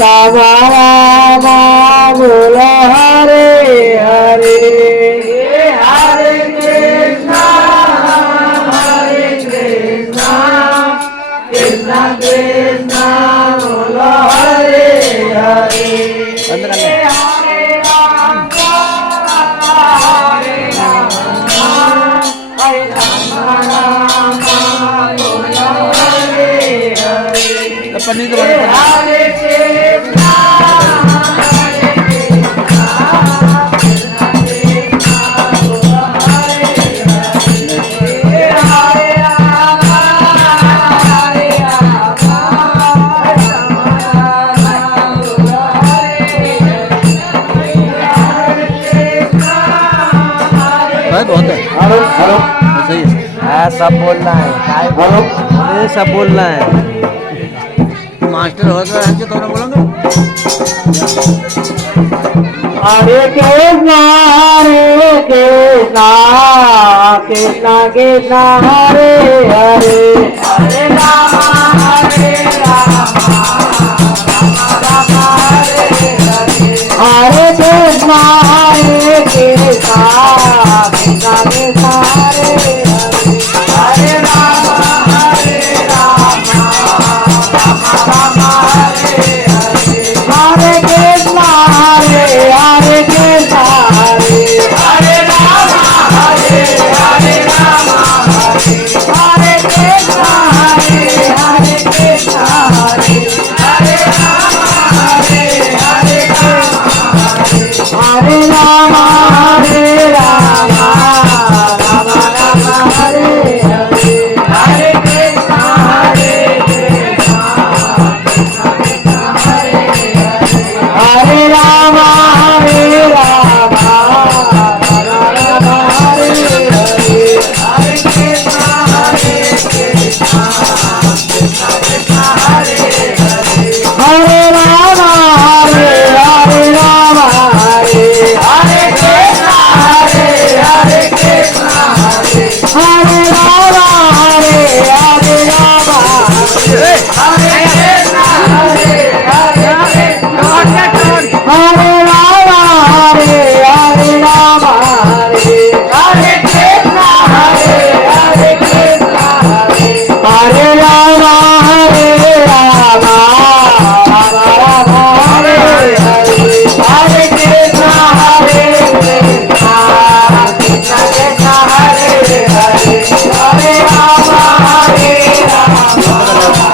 रामा रामा बोलो हरे हरे हरे कृष्णा कृष्णा कृष्णा बोलो हरे हरे हरे राम हरे राम हरे राम बोलो हरे हरे हरे कृष्णा हरे कृष्णा कृष्णा कृष्णा बोलो हरे हरे हरे राम हरे राम राम राम बोलो हरे हरे कृष्णा भाई बहुत है। हेलो हेलो सही है। हाँ सब बोलना है काय हेलो ये सब बोलना है। मास्टर होगा हमसे तो ना बोलोगे। हरे कृष्णा कृष्णा कृष्णा हरे हरे हरे राम राम हरे हरे हरे कृष्णा कृष्णा कृष्णा हरे हरे हरे राम राम हरे हरे हरे कृष्णा हरे हरे